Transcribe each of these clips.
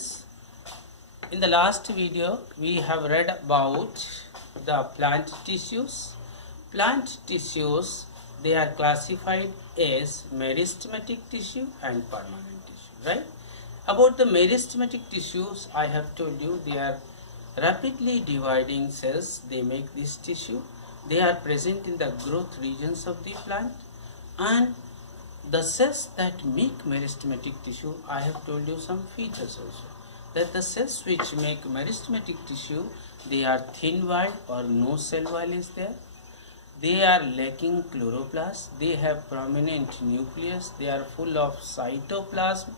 students, in the last video we have read about the plant tissues. Plant tissues, they are classified as meristematic tissue and permanent tissue, right? About the meristematic tissues, I have told you they are rapidly dividing cells. They make this tissue. They are present in the growth regions of the plant, and the cells that make meristematic tissue, I have told you some features also. That the cells which make meristematic tissue, they are thin-walled or no cell wall is there. They are lacking chloroplast. They have prominent nucleus. They are full of cytoplasm.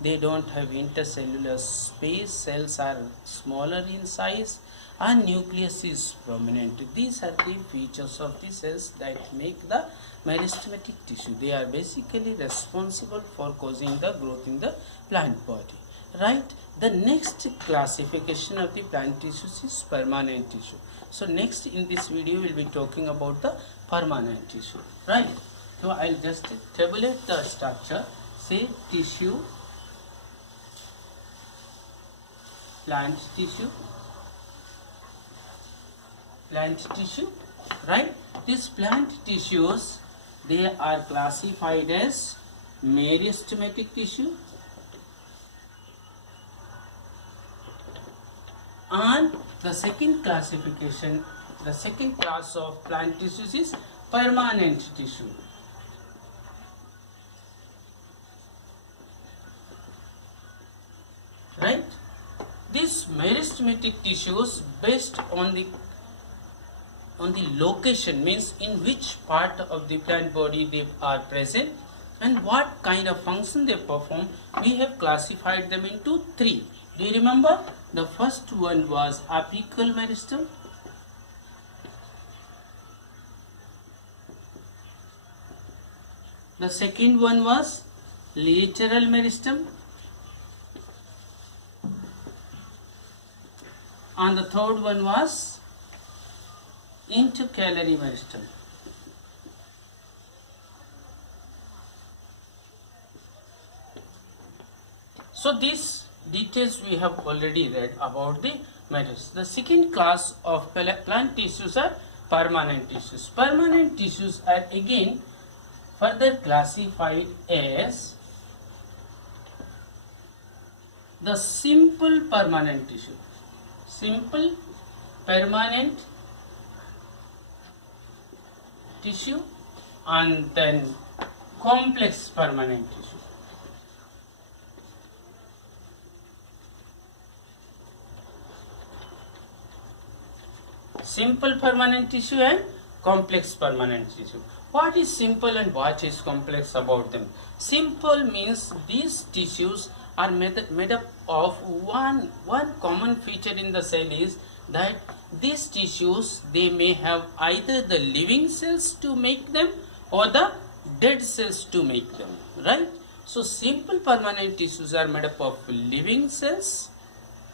They don't have intercellular space. Cells are smaller in size, and nucleus is prominent. These are the features of the cells that make the meristematic tissue. They are basically responsible for causing the growth in the plant body, right? The next classification of the plant tissues is permanent tissue. So next in this video we will be talking about the permanent tissue, right? So I'll just tabulate the structure. Say tissue, plant tissue, right? These plant tissues, they are classified as meristematic tissue, and the second classification, the second class of plant tissues is permanent tissue. Right? These meristematic tissues, based on the location, means in which part of the plant body they are present and what kind of function they perform, we have classified them into three. Do you remember? The first one was apical meristem. The second one was lateral meristem. And the third one was intercalary meristem. So these details we have already read about the meristem. The second class of plant tissues are permanent tissues. Permanent tissues are again further classified as the simple permanent tissue. Simple permanent tissue, and then complex permanent tissue. Simple permanent tissue and complex permanent tissue. What is simple and what is complex about them? Simple means these tissues are made up of one common feature in the cell is that these tissues, they may have either the living cells to make them or the dead cells to make them, right? So simple permanent tissues are made up of living cells.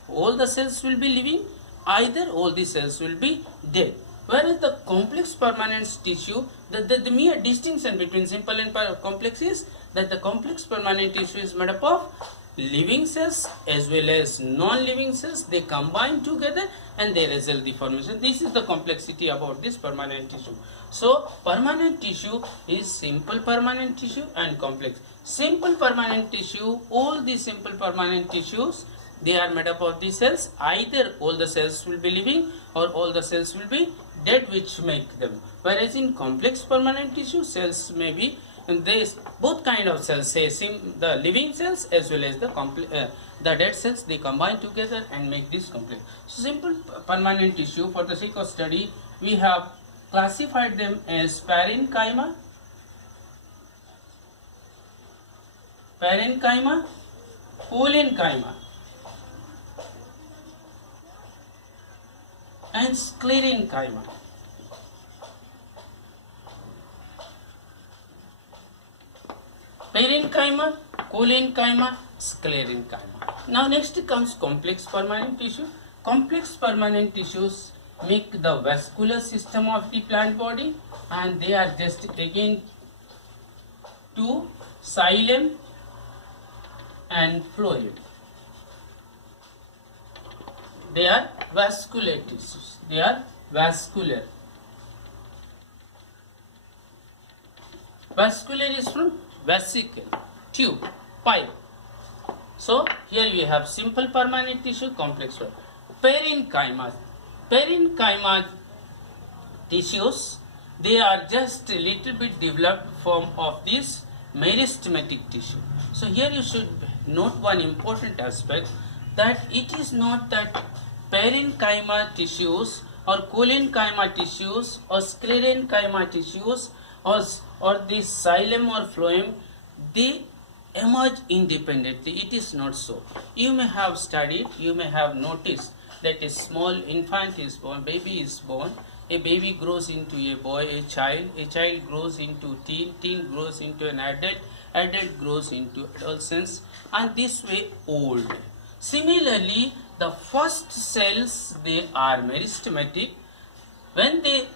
All the cells will be living, either all the cells will be dead. Whereas the complex permanent tissue, the mere distinction between simple and complex is that the complex permanent tissue is made up of living cells as well as non-living cells. They combine together and they result the formation. This is the complexity about this permanent tissue. So permanent tissue is simple permanent tissue and complex. Simple permanent tissue, all the simple permanent tissues, they are made up of the cells. Either all the cells will be living or all the cells will be dead, which make them. Whereas in complex permanent tissue, cells may be, and there is both kind of cells, say the living cells as well as the dead cells, they combine together and make this complex. So simple permanent tissue, for the sake of study, we have classified them as parenchyma, parenchyma, and sclerenchyma. Parenchyma, cholenchyma, sclerenchyma. Now next comes complex permanent tissue. Complex permanent tissues make the vascular system of the plant body, and they are just again two, xylem and phloem. They are vascular tissues. They are vascular. Vascular is from vesicle, tube, pipe. So here we have simple permanent tissue, complex one. Parenchyma. Parenchyma tissues, they are just a little bit developed form of this meristematic tissue. So here you should note one important aspect, that it is not that parenchyma tissues or collenchyma tissues or sclerenchyma tissues or the xylem or phloem, they emerge independently. It is not so. You may have studied, you may have noticed that a small infant is born, baby is born, a baby grows into a boy, a child grows into teen grows into an adult grows into adolescence, and this way old. Similarly, the first cells, they are meristematic. When they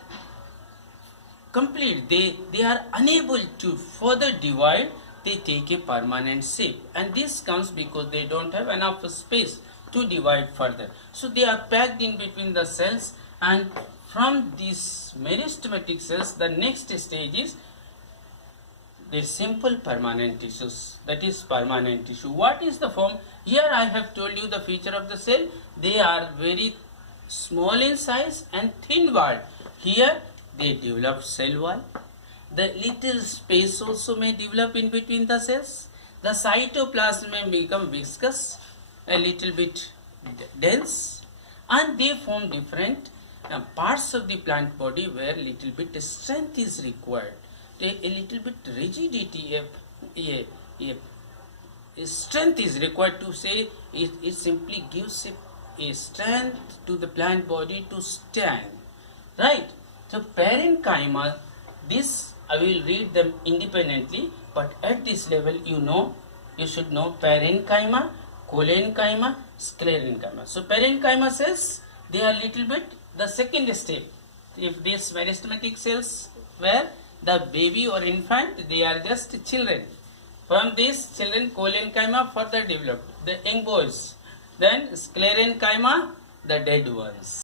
complete, they are unable to further divide, they take a permanent shape, and this comes because they don't have enough space to divide further. So they are packed in between the cells, and from these meristematic cells, the next stage is the simple permanent tissues, that is permanent tissue. What is the form? Here I have told you the feature of the cell. They are very small in size and thin walled. Here they develop cell wall. The little space also may develop in between the cells. The cytoplasm may become viscous, a little bit dense, and they form different parts of the plant body where little bit strength is required. A little bit rigidity, a strength is required to say it simply gives a strength to the plant body to stand. Right? So parenchyma, this I will read them independently, but at this level you should know parenchyma, collenchyma, sclerenchyma. So parenchyma cells, they are little bit the second step. If these meristematic cells were the baby or infant, they are just children. From these children, collenchyma further developed, the young boys. Then sclerenchyma, the dead ones.